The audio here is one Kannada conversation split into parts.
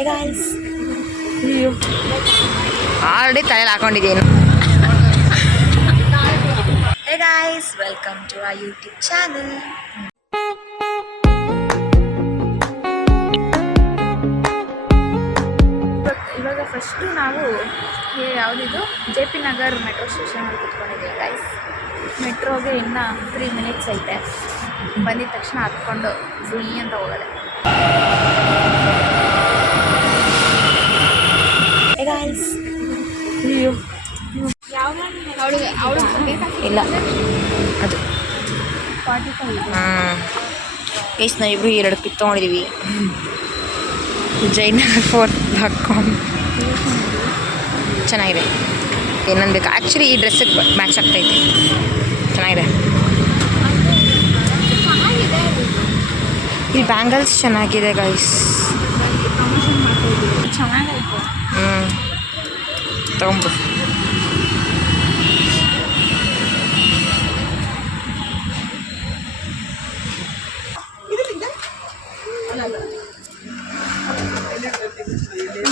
Hey guys, already ತಲೆಯಲ್ಲಿ ಹಾಕೊಂಡಿದ್ದೀನಿ. Hey guys, welcome to our YouTube channel. ಇವಾಗ ಫಸ್ಟು ನಾವು ಯಾವುದಿದು JP ನಗರ್ ಮೆಟ್ರೋ ಸ್ಟೇಷನಲ್ಲಿ ಕೂತ್ಕೊಂಡಿದ್ದೀವಿ ಗೈಸ್. ಮೆಟ್ರೋಗೆ ಇನ್ನೂ 3 ಮಿನಿಟ್ಸ್ ಐತೆ. ಬಂದಿದ ತಕ್ಷಣ ಹತ್ಕೊಂಡು ಜುಯಿ ಅಂತ ಹೋಗೋದೆ. Hey guys, ಅವಳು ಇಲ್ಲ ಅದು 45 ಗೈಸ್ ನಾವಿಬ್ರು 2 ಪಿಕ್ ತೊಗೊಂಡಿದ್ದೀವಿ. jaynagar4.com ಚೆನ್ನಾಗಿದೆ. ಏನಂದು ಬೇಕು ಆ್ಯಕ್ಚುಲಿ ಈ ಡ್ರೆಸ್ಸಿಗೆ ಮ್ಯಾಚ್ ಆಗ್ತೈತೆ, ಚೆನ್ನಾಗಿದೆ. ಈ ಬ್ಯಾಂಗಲ್ಸ್ ಚೆನ್ನಾಗಿದೆ ಗೈಸ್. ಚೆನ್ನಾಗೈತೆ. ತೊಗೊಂಬಿಡು.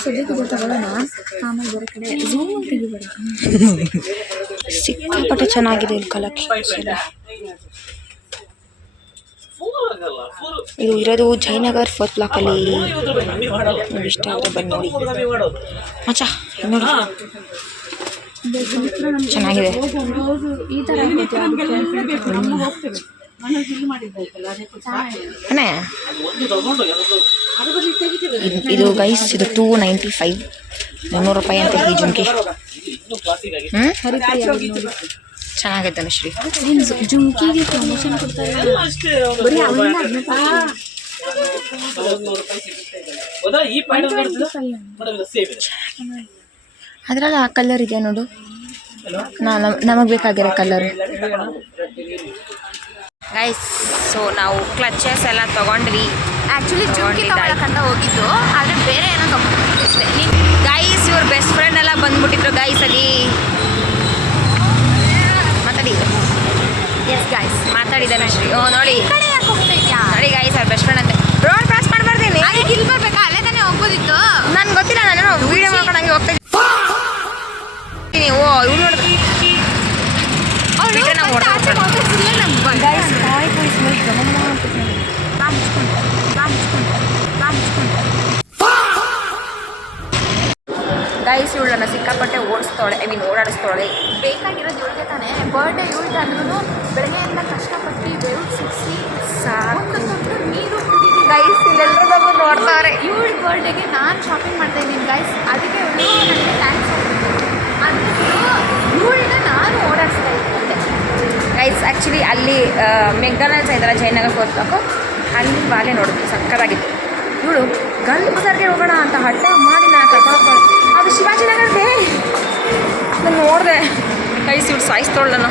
ಸದ್ಯಕ್ಕೆ ತಗೊಳ್ಳೋಣ, ಆಮೇಲೆ ಬೇರೆ ಕಡೆ ಝೂಮ್ ತೆಗಿಬೇಡ. ಸಿಕ್ಕಾಪಟ್ಟೆ ಚೆನ್ನಾಗಿದೆ ಇಲ್ಲಿ ಕಲೆಕ್ಷನ್ಸ್ ಎಲ್ಲ. ಇದು ಇರೋದು ಜಯನಗರ್ 4th ಬ್ಲಾಕಲ್ಲಿ. ನೀವು ಇಷ್ಟ ಆದರೆ ಬಂದು ನೋಡಿ ಮಚ್ಚ, ನೋಡಿ ಚೆನ್ನಾಗಿದೆ. ಈ ಥರ ಇದು ಗೈಸ್, ಇದು 295 300 ರೂಪಾಯಿ ಅಂತ ಈ ಜುಮ್ಕಿ. ಚೆನ್ನಾಗೈತೆ ಅನುಶ್ರೀ. ಜುಮ್ಕಿಗೆ ಪ್ರಮೋಷನ್ ಕೊಡ್ತಾರೆ. ಅದರಲ್ಲಿ ಆ ಕಲರ್ ಇದೆ ನೋಡು, ನಮಗೆ ಬೇಕಾಗಿರೋ ಕಲರ್ ಗೈಸ್. ಸೊ ನಾವು ಕ್ಲಚಸ್ ಎಲ್ಲ ತೊಗೊಂಡ್ವಿ. ಆ್ಯಕ್ಚುಲಿ ಜುಮ್ಕಿ ತಗೊಳಕ್ಕಂತ ಹೋಗಿದ್ದು, ಆದರೆ ಬೇರೆ ಏನೋ ತೊಗೊಂಡು ಅಷ್ಟೇ. ಗೈಸ್ ಇವ್ರ ಬೆಸ್ಟ್ ಫ್ರೆಂಡ್ ಎಲ್ಲ ಬಂದ್ಬಿಟ್ಟಿದ್ರು ಗೈಸ್ ಅಲ್ಲಿ. ಮಾತಾಡಿ. ಎಸ್ ಗೈಸ್, ಮಾತಾಡಿದ್ದಾನೆ ಶ್ರೀ. ನೋಡಿ ಕಡೆ ಯಾಕೆ ಹೋಗ್ತಾ ಇದೆಯಾ? ನೋಡಿ ಗೈಸ್ ಅವ್ರ ಬೆಸ್ಟ್ ಫ್ರೆಂಡ್ ಅಂತ. ರೋಡ್ ಕ್ರಾಸ್ ಮಾಡ್ಬಾರ್ದೇನೆ. ಅದಕ್ಕೆ ಇಲ್ಲಿ ಬರ್ಬೇಕಾ? ಅಲ್ಲೇ ತಾನೇ ಹೋಗ್ಬೋದಿತ್ತು. ನನ್ಗೆ ಗೊತ್ತಿಲ್ಲ, ನಾನು ವೀಡಿಯೋ ಮಾಡ್ಕೊಂಡು ಹಂಗೆ ಹೋಗ್ತಾ ಇದ್ದೀನಿ. ಓ ಇವ್ರು ನೋಡಿದ್ರೆ ಗೈಸ್ ಇವಳನ್ನ ಸಿಕ್ಕಾಪಟ್ಟೆ ಓಡಿಸ್ತಾಳೆ, ಓಡಾಡಿಸ್ತಾಳೆ. ಬೇಕಾಗಿರೋದು ಇವಳಿಗೆ ತಾನೇ. ಬರ್ಡೇ ಇವಳಿಗೆ ಅಂದ್ರೂ ಬೆಳಗ್ಗೆಯಿಂದ ಕಷ್ಟಪಟ್ಟು ಬೆವರು ಸಿಕ್ಸಿ ಸಾಕು ನೀರು ಕುಡಿದು ಗೈಸ್ ಇಲ್ಲೆಲ್ಲರೂ ನೋಡ್ತಾವ್ರೆ. ಇವಳ ಬರ್ಡೇಗೆ ನಾನು ಶಾಪಿಂಗ್ ಮಾಡ್ತಾ ಇದ್ದೀನಿ ಗೈಸ್. ಅದಕ್ಕೆ ಇವಳು ನನಗೆ ಥ್ಯಾಂಕ್ಸ್ ಅದಕ್ಕೆ ಇವಳನ್ನ ನಾನು ಓಡಾಡಿಸ್ತಾ ಇದ್ದೆ ಗೈಸ್. ಆ್ಯಕ್ಚುಲಿ ಅಲ್ಲಿ ಮೆಕ್ಡೊನಾಲ್ಡ್ಸ್ ಐತಲ್ಲ ಜಯನಗರ್ 4th ಬ್ಲಾಕು, ಅಲ್ಲಿ ಬಾಲೆ ನೋಡಿದ್ವಿ, ಸಕ್ಕತ್ತಾಗಿತ್ತು. ಇವಳು ಗಂಡು ಬಜಾರ್ಗೆ ಹೋಗೋಣ ಅಂತ ಹಠ ಮಾಡಿ ನಾನು ಕರ್ಕೊಂಡು, ಅದು ಶಿವಾಜಿನಗರ್ಗೆ ನಾನು ನೋಡಿದೆ ಗೈಸ್. ಇವಳು ಸಾಯಿಸ್ತೋಳನ್ನ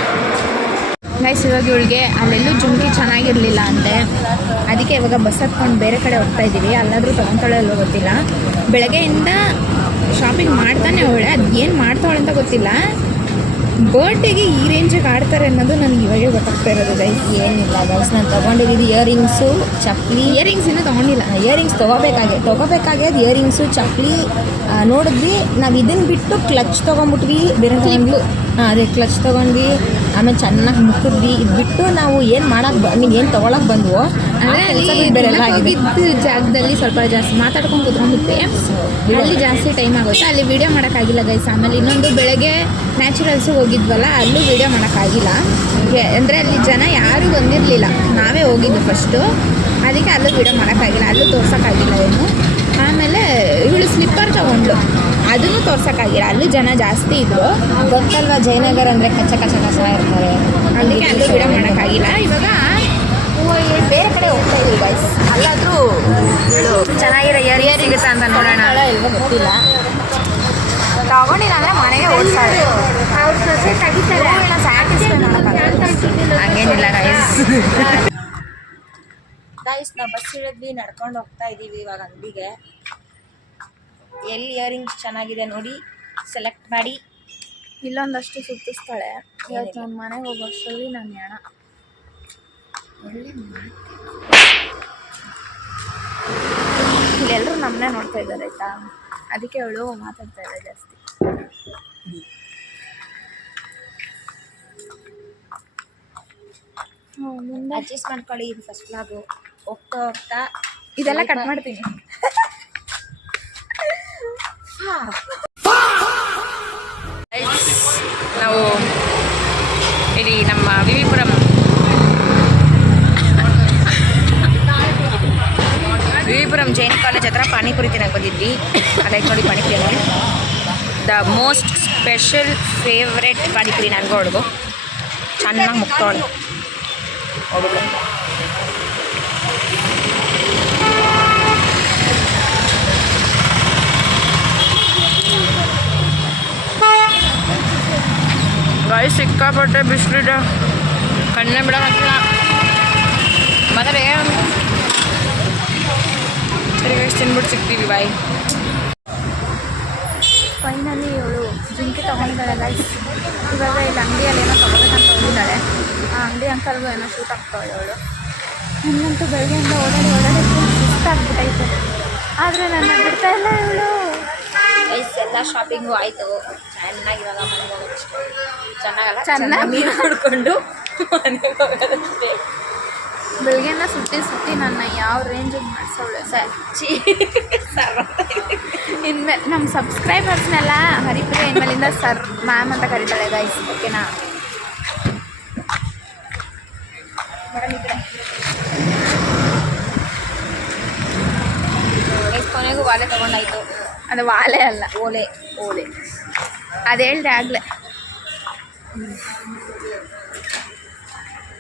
ಗೈಸ್. ಇವಾಗ ಇವಳಿಗೆ ಅಲ್ಲೆಲ್ಲೂ ಜುಮ್ಕಿ ಚೆನ್ನಾಗಿರಲಿಲ್ಲ ಅಂತೆ, ಅದಕ್ಕೆ ಇವಾಗ ಬಸ್ ಹತ್ಕೊಂಡು ಬೇರೆ ಕಡೆ ಹೋಗ್ತಾ ಇದ್ದೀವಿ. ಅಲ್ಲಾದರೂ ತೊಗೊತಾಳೆ ಅಲ್ಲೋ ಗೊತ್ತಿಲ್ಲ. ಬೆಳಗ್ಗೆಯಿಂದ ಶಾಪಿಂಗ್ ಮಾಡ್ತಾನೆ ಅವಳೆ, ಅದು ಏನು ಮಾಡ್ತಾವಳೆ ಅಂತ ಗೊತ್ತಿಲ್ಲ. ಬರ್ಡೇಗೆ ಈ ರೇಂಜಿಗೆ ಆಡ್ತಾರೆ ಅನ್ನೋದು ನನಗೆ ಇವಾಗೆ ಗೊತ್ತಾಗ್ತಾ ಇರೋದು ಗೈಸ್. ಏನಿಲ್ಲ ಗೈಸ್, ನಾನು ತೊಗೊಂಡಿದ್ದು ಇಯರಿಂಗ್ಸು, ಚಪ್ಪಲಿ. ಇಯರಿಂಗ್ಸ್ ಇನ್ನೂ ತೊಗೊಂಡಿಲ್ಲ. ಇಯರಿಂಗ್ಸ್ ತೊಗೋಬೇಕಾಗ್ಯದ ಇಯರಿಂಗ್ಸು, ಚಪ್ಪಲಿ ನೋಡಿದ್ವಿ. ನಾವು ಇದನ್ನು ಬಿಟ್ಟು ಕ್ಲಚ್ ತೊಗೊಂಡ್ಬಿಟ್ವಿ, ಬೇರೆ ತೊಗೊಂಡ್ವಿ. ಅದೇ ಕ್ಲಚ್ ತೊಗೊಂಡ್ವಿ. ಆಮೇಲೆ ಚೆನ್ನಾಗಿ ಮುಕ್ಕಿದ್ವಿ. ಇದು ಬಿಟ್ಟು ನಾವು ಏನು ಮಾಡೋಕ್ಕೆ ಏನು ತೊಗೊಳಕ್ಕೆ ಬಂದ್ವೋ ಬೇರೆ ಎಲ್ಲ ಆಗಿದ್ದು ಜಾಗದಲ್ಲಿ ಸ್ವಲ್ಪ ಜಾಸ್ತಿ ಮಾತಾಡ್ಕೊಂಡು ಕೂತ್ಕೊಂಡ್ಬಿಟ್ವಿ. ಅಲ್ಲಿ ಜಾಸ್ತಿ ಟೈಮ್ ಆಗುತ್ತೆ, ಅಲ್ಲಿ ವೀಡಿಯೋ ಮಾಡೋಕ್ಕಾಗಿಲ್ಲ ಗೈಸ್. ಆಮೇಲೆ ಇನ್ನೊಂದು ಬೆಳಗ್ಗೆ ನ್ಯಾಚುರಲ್ಸು ಹೋಗಿದ್ವಲ್ಲ, ಅಲ್ಲೂ ವೀಡಿಯೋ ಮಾಡೋಕ್ಕಾಗಿಲ್ಲ. ಅಂದರೆ ಅಲ್ಲಿ ಜನ ಯಾರೂ ಬಂದಿರಲಿಲ್ಲ, ನಾವೇ ಹೋಗಿದ್ದು ಫಸ್ಟು. ಅದಕ್ಕೆ ಅಲ್ಲೂ ವೀಡಿಯೋ ಮಾಡೋಕ್ಕಾಗಿಲ್ಲ, ಅಲ್ಲೂ ತೋರ್ಸೋಕ್ಕಾಗಿಲ್ಲ ಏನು. ಆಮೇಲೆ ಇವಳು ಸ್ಲಿಪ್ಪರ್ ತೊಗೊಂಡ್ಳು, ಅದನ್ನು ತೋರ್ಸೋಕ್ಕಾಗಿಲ್ಲ, ಅಲ್ಲೂ ಜನ ಜಾಸ್ತಿ ಇದ್ದರು. ಗೊತ್ತಲ್ವ ಜಯನಗರ್ ಅಂದರೆ ಕಚ್ಚ ಇರ್ತಾರೆ, ಅದಕ್ಕೆ ಅಲ್ಲೂ ವೀಡಿಯೋ ಮಾಡೋಕ್ಕಾಗಿಲ್ಲ. ಇವಾಗ ಬೇರೆ ಕಡೆ ಹೋಗ್ತಾ ಇದ್ದೀವಿ ಗೈಸ್. ಅಲ್ಲಾದರೂ ಚೆನ್ನಾಗಿರೋ ಇಯರಿಂಗ್ ಸಿಗುತ್ತಾ ಅಂತ ನೋಡೋಣ. ಇಲ್ವೋ ಗೊತ್ತಿಲ್ಲ. ತಗೊಂಡಿಲ್ಲ ಅಂದರೆ ಮನೆಗೆ ಓಡಿಸ್ತಾರೆ, ತೆಗಿತಾರೆ. ಹಂಗೇನಿಲ್ಲ ಗೈಸ್. ಗೈಸ್ ನಾವು ಬಸ್ ಇಳಿದ್ವಿ, ನಡ್ಕೊಂಡು ಹೋಗ್ತಾ ಇದ್ದೀವಿ ಇವಾಗ ಅಂಗಡಿಗೆ. ಎಲ್ಲಿ ಇಯರಿಂಗ್ಸ್ ಚೆನ್ನಾಗಿದೆ ನೋಡಿ ಸೆಲೆಕ್ಟ್ ಮಾಡಿ. ಇಲ್ಲೊಂದಷ್ಟು ಸುತ್ತಿಸ್ತಾಳೆ. ಇವತ್ತು ನನ್ನ ಮನೆಗೆ ಹೋಗೋ ಅಷ್ಟರಲ್ಲಿ ನಾನು ಹೆಣ ಒಳ್ಳೆ ಇಲ್ಲೆಲ್ಲರೂ ನಮ್ಮನ್ನೇ ನೋಡ್ತಾ ಇದ್ದಾರೆ ಆಯಿತಾ, ಅದಕ್ಕೆ ಅವಳು ಮಾತಾಡ್ತಾ ಇದ್ದಾಳೆ ಜಾಸ್ತಿ. ಮುಂದೆ ಅಡ್ಜಸ್ಟ್ ಮಾಡ್ಕೊಳ್ಳಿ, ಇದು ಫಸ್ಟ್ ಬ್ಲಾಗು. ಹೋಗ್ತಾ ಹೋಗ್ತಾ ಇದೆಲ್ಲ ಕಟ್ ಮಾಡ್ತೀನಿ. ನಾವು ಇಲ್ಲಿ ನಮ್ಮ ವಿವಿಪುರಂ ಜೈನ್ ಕಾಲೇಜ್ ಹತ್ರ ಪಾನಿಪುರಿ ತಿನ್ನಕ್ಕೆ ಬಂದಿದ್ವಿ. ಅದಕ್ಕೆ ನೋಡಿ panipuri the most special favourite panipuri ನನಗೂ ಹುಡುಗು ಚೆನ್ನಾಗಿ ಮುಕ್ತೋಳು ಹುಡುಗು. ಗಾಯಿ ಸಿಕ್ಕಾಪಟ್ಟೆ ಬಿಸಿಲಿದೆ, ಕಣ್ಣೇ ಬಿಡೋಕ್ಕಾಗಲ್ಲ. ಮತ್ತೆ ತಿನ್ಬಿಟ್ಟು ಸಿಗ್ತೀವಿ ಬಾಯ್. ಫೈನಲಿ ಇವಳು ಜುಂಕಿ ತೊಗೊಂಡಿದ್ದಾಳೆ ಗೈಸ್. ಇವಾಗ ಇಲ್ಲಿ ಅಂಗಡಿಯಲ್ಲಿ ಏನೋ ತೊಗೋಬೇಕಂತ ಹೋಗಿದ್ದಾಳೆ. ಆ ಅಂಗಡಿ ಅಂಕಲ್ಗೂ ಏನೋ ಶೂಟ್ ಆಗ್ತಾಳೆ ಇವಳು. ನನಗಂತೂ ಬೆಳಗ್ಗೆಯಿಂದ ಓಡಾಡಿ ಸುಸ್ತಾಗ್ಬಿಟ್ಟೈತೆ, ಆದರೆ ನನ್ನ ಬಿಡ್ತಾ ಇಲ್ಲ ಇವಳು. ಗೈಸ್ ಎಲ್ಲ ಶಾಪಿಂಗು ಆಯಿತು. ಚೆನ್ನಾಗಿ ಇವಾಗ ಮನೆಗೆ ಹೋಗೋದಷ್ಟೇ. ಚೆನ್ನಾಗಿ ನೀರು ಹೊಡ್ಕೊಂಡು ಮನೆಗೆ ಹೋಗೋದಷ್ಟೇ. ಬೆಳಗ್ಗೆಯಿಂದ ಸುತ್ತಿ ನನ್ನ ಯಾವ ರೇಂಜಿಗೆ ಮಾಡಿಸೋಳೆ ಇನ್ಮೇಲೆ ನಮ್ಮ ಸಬ್ಸ್ಕ್ರೈಬರ್ಸ್ನೆಲ್ಲ ಹರಿಪ್ರಿಯ ಇನ್ಮೇಲಿಂದ ಸರ್ ಮ್ಯಾಮ್ ಅಂತ ಕರೀತಾಳೆ ಗೈಸ್, ಓಕೆನಾ? ಕೊನೆಗೂ ವಾಲೆ ತೊಗೊಂಡಾಯ್ತು. ಅದು ವಾಲೆ ಅಲ್ಲ, ಓಲೆ ಓಲೆ. ಅದು ಹೇಳ್ದೆ ಆಗಲೇ.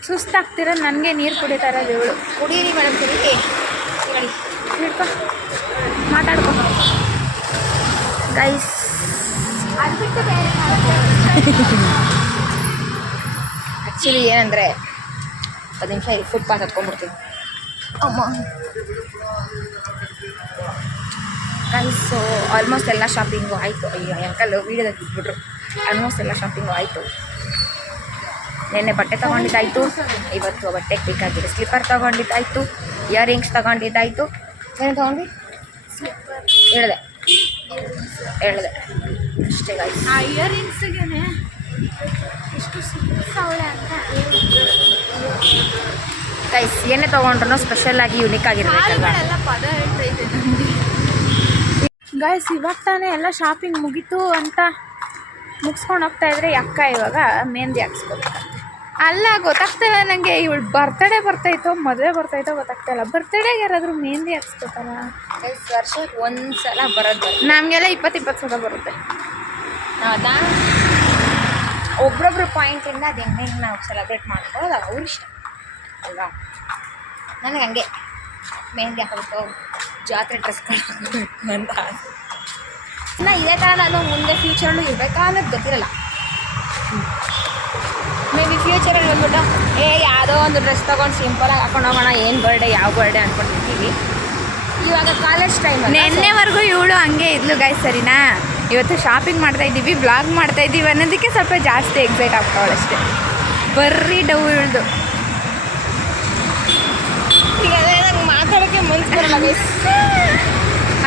ಸುಸ್ತಾಗ್ತಿರೋ ನನಗೆ ನೀರು ಕುಡಿತಾ ಇರೋದು ಇವಳು. ಕುಡೀರಿ ಮೇಡಮ್, ಕುಡೀರಿ. ನೋಡಿ ಹಿಡ್ಕೊ, ಮಾತಾಡ್ಕೊ ಗೈಸ್. ಆ್ಯಕ್ಚುಲಿ ಏನಂದರೆ 10 ನಿಮಿಷ ಫುಟ್ಪಾತ್ ಹತ್ಕೊಂಡ್ಬಿಡ್ತೀವಿ. ಅಮ್ಮ ಗೈಸು ಆಲ್ಮೋಸ್ಟ್ ಎಲ್ಲ ಶಾಪಿಂಗು ಆಯಿತು. ಅಯ್ಯೋ ಅಂಕಲ್ ವೀಡಿಯೋದಾಗ ಇಟ್ಬಿಟ್ರು. ಆಲ್ಮೋಸ್ಟ್ ಎಲ್ಲ ಶಾಪಿಂಗು ಆಯಿತು. ನೆನ್ನೆ ಬಟ್ಟೆ ತೊಗೊಂಡಿದ್ದಾಯಿತು, ಇವತ್ತು ಬಟ್ಟೆಗೆ ಬೇಕಾಗಿದೆ ಸ್ಲಿಪ್ಪರ್ ತೊಗೊಂಡಿದ್ದಾಯಿತು, ಇಯರಿಂಗ್ಸ್ ತೊಗೊಂಡಿದ್ದಾಯಿತು. ಏನು ತೊಗೊಂಡು ಹೇಳಿದೆ ಅಷ್ಟೇ ಗೈಸ್. ಆ ಇಯರಿಂಗ್ಸಿಗೆ ಎಷ್ಟು ಸಿಕ್ಕಾವಳೆ ಅಂತ ಗೈಸ್, ಏನೇ ತೊಗೊಂಡ್ರು ಸ್ಪೆಷಲಾಗಿ ಯುನಿಕ್ ಆಗಿರಬೇಕಲ್ವ. ಪದ ಹೇಳ್ತೈತೆ ಗೈಸ್. ಇವಾಗ ತಾನೇ ಎಲ್ಲ ಶಾಪಿಂಗ್ ಮುಗೀತು ಅಂತ ಮುಗಿಸ್ಕೊಂಡು ಹೋಗ್ತಾ ಇದ್ರೆ ಅಕ್ಕ ಇವಾಗ ಮೆಹಂದಿ ಹಾಕ್ಸ್ಕೊಬೇಕಂತೆ. ಅಲ್ಲ ಗೊತ್ತಾಗ್ತಿಲ್ಲ ನನಗೆ, ಇವಳು ಬರ್ತಡೇ ಬರ್ತಾಯಿತ್ತೋ ಮದುವೆ ಬರ್ತಾಯಿತ್ತೋ ಗೊತ್ತಾಗ್ತಾಯಿಲ್ಲ. ಬರ್ತಡೇಗೆ ಯಾರಾದರೂ ಮೆಹಂದಿ ಹಾಕ್ಸ್ಕೊತಾರ? ಗೈಸ್ ವರ್ಷಕ್ಕೆ ಒಂದು ಸಲ ಬರೋದು. ನಮಗೆಲ್ಲ 20 ಸಲ ಬರುತ್ತೆ. ಹೌದಾ? ಒಬ್ರೊಬ್ರು ಪಾಯಿಂಟಿಂದ ಅದು ಹೆಂಗೆ ನಾವು ಸೆಲೆಬ್ರೇಟ್ ಮಾಡ್ಕೊಳ್ಳೋದು ಅದು ಅವ್ರ ಇಷ್ಟ ಅಲ್ವಾ. ನನಗೆ ಹಂಗೆ ಮೆಹಂದಿ ಹಾಕೋಬೇಕು, ಜಾತ್ರೆ ಡ್ರೆಸ್ ಹಾಕೋಬೇಕು ಅಂತ ಇನ್ನು ಇದೇ ಥರ ನಾನು ಮುಂದೆ ಫ್ಯೂಚರಲ್ಲೂ ಇರಬೇಕಾ ಅನ್ನೋದು ಗೊತ್ತಿರಲ್ಲ. ಮೇ ಬಿ ಫ್ಯೂಚರಲ್ಲಿ ಬಂದ್ಬಿಟ್ಟು ಯಾವುದೋ ಒಂದು ಡ್ರೆಸ್ ತೊಗೊಂಡು ಸಿಂಪಲಾಗಿ ಹಾಕೊಂಡು ಹೋಗೋಣ, ಏನು ಬರ್ಡೇ ಯಾವ ಬರ್ಡೇ ಅಂದ್ಕೊಂಡಿರ್ತೀವಿ. ಇವಾಗ ಕಾಲೇಜ್ ಟೈಮಲ್ಲಿ ನೆನ್ನೆವರೆಗೂ ಇವಳು ಹಂಗೆ ಇದ್ಲು ಗೈಸ್, ಸರಿನಾ? ಇವತ್ತು ಶಾಪಿಂಗ್ ಮಾಡ್ತಾಯಿದ್ದೀವಿ, ಬ್ಲಾಗ್ ಮಾಡ್ತಾಯಿದ್ದೀವಿ ಅನ್ನೋದಕ್ಕೆ ಸ್ವಲ್ಪ ಜಾಸ್ತಿ ಎಕ್ಸೈಟ್ ಆಗ್ತಾವಳು ಅಷ್ಟೇ. ಬರ್ರಿ ಡವ್ ಇವಳ್ದು. ಈಗ ನಂಗೆ ಮಾತಾಡೋಕ್ಕೆ ಮನ್ಸು ಬರಲ್ಲ ಗೈಸ್.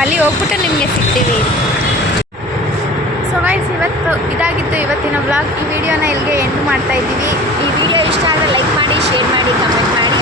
ಅಲ್ಲಿ ಹೋಗ್ಬಿಟ್ಟು ನಿಮಗೆ ಸಿಗ್ತೀವಿ. ಸೊ ಗೈಸ್, ಇದಾಗಿತ್ತು ಇವತ್ತಿನ ವ್ಲಾಗ್. ಈ ವಿಡಿಯೋನ ಇಲ್ಲಿಗೆ ಎಂಡ್ ಮಾಡ್ತಾ ಇದ್ದೀವಿ. ಈ ವಿಡಿಯೋ ಇಷ್ಟ ಆದರೆ ಲೈಕ್ ಮಾಡಿ, ಶೇರ್ ಮಾಡಿ, ಕಮೆಂಟ್ ಮಾಡಿ.